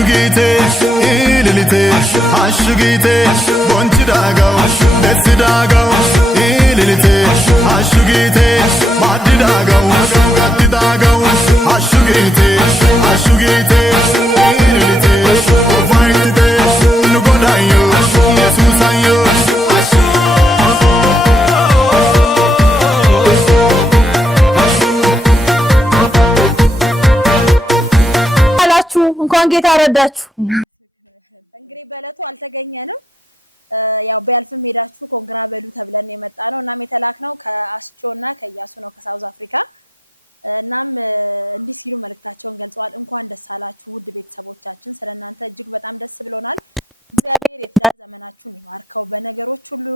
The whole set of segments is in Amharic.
Ashugite, ililite, ashugite, bonchidagao, desidagao, ililite, ashugite, madidagao, gatidagao, ashugite, ashugite, ililite, ovaitite, nugodayo, Yesusayo, ashu. እንኳን ጌታ ረዳችሁ እንግዲህ በእለቱ አልተገኘንም ያው በያልፍም ሄዳችሁ ኮንግራ በሉ ተብለን የመጣ ነው እናም የተላክነው ከአስቾና ከያሱ ነው ከሳውዝ አፍሪካ እናም እንዲህ ሲሉ መልእክታቸውን ገልጸዋል እንኳን ደስ አላችሁ ውድ ቤተሰቦቻችን ስለናንተ እጅግ በጣም ደስ ብሎናል እግዚአብሔር የትዳር ዘመናችሁን ይባርከው በነገሮች ሁሉ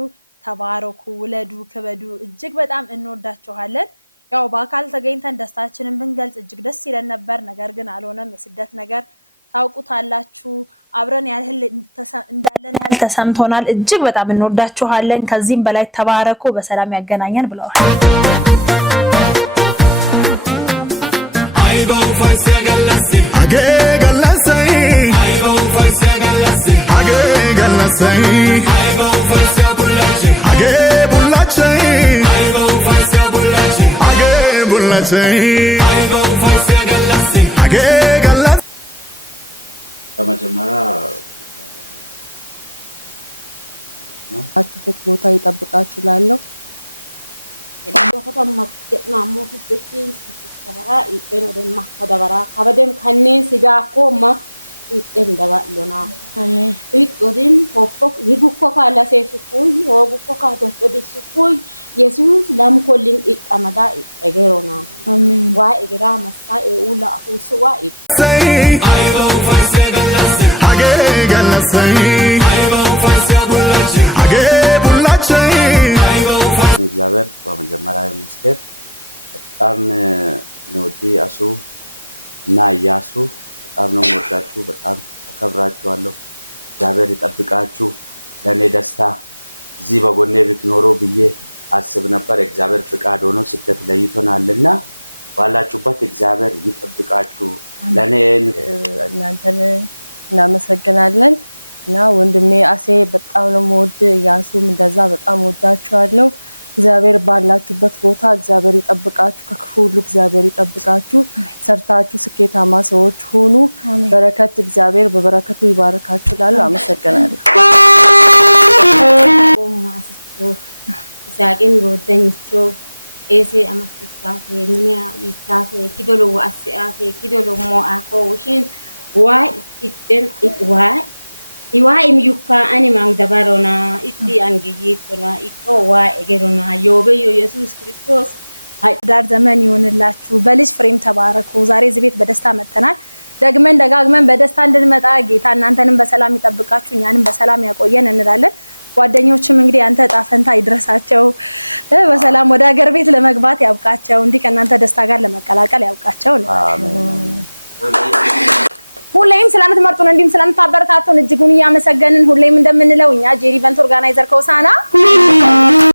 ተባረኩ ውለዱ ክበዱ እጅግ በጣም እንወዳችኋለን ያው በአካል ተገኝተን ደስታችንን ብንገልጽ እጅግ ደስ ይለን ነበር ነገር ግን አልሆነም የስደት ነገር ታውቁታላችሁ አብረን ያህል እንዳለን ያህል ተሰምቶናል እጅግ በጣም እንወዳችኋለን ከዚህም በላይ ተባረኩ በሰላም ያገናኘን ብለዋል አይባው ፈርሲያ ገለሲ አገገለሰይ አይባው ፈርሲያ ገለሲ አገገለሰይ አይባው ፈርሲያ ቡላቺ አገቡላቺ አይባው ፈርሲያ ቡላቺ አገቡላቺ አይባው ፈርሲያ ገለሲ አገገለሰ በመጀመሪያ አችሁት ቦታ ይጠብቃችሁ ላለው ከተማ ማክተናሙ ፍቅሪስ ተሰራ ይጤን ወደማ ከደበራ ከበደም ከኔን ሲጋኮ ማ ይጤን ደባሎና አሜን ይጦዲን ሆፎክ ይጉኮ ካላሴሱኩይ ሆጉኮ ካቶዲሱኩይ ኢየሱስ ላምኮልን ይጣመዳ እገሮና አሜን ዋ እገራ መሳ እውላ አውስዋ say አይባው ፈርሲያ ገለሲ አገገለሰይ አይባው ፈርሲያ ቡላቺ አገቡላቺ አይባው እግዚአብሔር በመጀመሪያ ይመስገን በጣም ነው አሱ እና ያሱ በጣም ነው ወዳችሁ በጣም ተከብራችኋለሁ እግዚአብሔር ይጠብቃችሁ ለኔ ደስታ እዚህ በጎኔ ብትኖሩ ብዬ አስብ ነበር እግዚአብሔር ፍቃድ ሆኖ ስደት ለይቶናልና ባላችሁበት እግዚአብሔር ይጠብቃችሁ ለኔ እናንተን እናመሰግናለን እና ወንድሜ አሴ በጣም ነው ወድ ያሱም እንደዛ በጣም ወዳችኋለሁ እግዚአብሔር ባላችሁበት ቦታ እግዚአብሔር ይጠብቃችሁ ከክፉ ሁሉ እግዚአብሔር ይጠብቃችሁ ሰርታችሁ ስኬታማ ሰዎች ሁኑ በረከት እግዚአብሔር በበረከቱ ይባርካችሁ ላሉ አመሰግናለሁ ዛሬን ወደንቾ ኤሴ አማክሳቴ ሚኒያ ይታቴ ኪዶሎ ዋሲአቴ ኪዶሎ ሞአኮ ወሽን ዋይ ኢጤን ኢዋይ ኢዋይም ዩካ አኒ ማንደባሮና ኢቲ አንግይቶና ኢጦ ዋይ እገሮና ዮበዮ ኢየሱስ ክርስቶስ ዳር ዘመን ይሁንላችሁ በልጅ ፍሬም ተባረኩ ዛሬ እዚህ ቤት በደስታ መተናል ደግመን ደጋግመን በደስታ እንድንመጣ ጌታ እናንተንም በሰላም ይጠብቃችሁ እኛንም በሰላም ያቆየን እንላለን ጓደኞችም እንግዲህ አንተ ጣፈንታ ይድረሳቸው በሰላም ወደ ሀገር ቤት ለመግባት ያብቃቸው እንዲ ከናንተ ደስታ ጋር ለመቀላቀል ያብቃቸው ሁሌም ስለምትመርጡን እንዲም ስለምታበረታቱን እጅጉን ያመሰገንን ሁሌም እንደምንለው እኛ ጄሪ ኢቨንት ኦርጋናይዘር ከሆሳና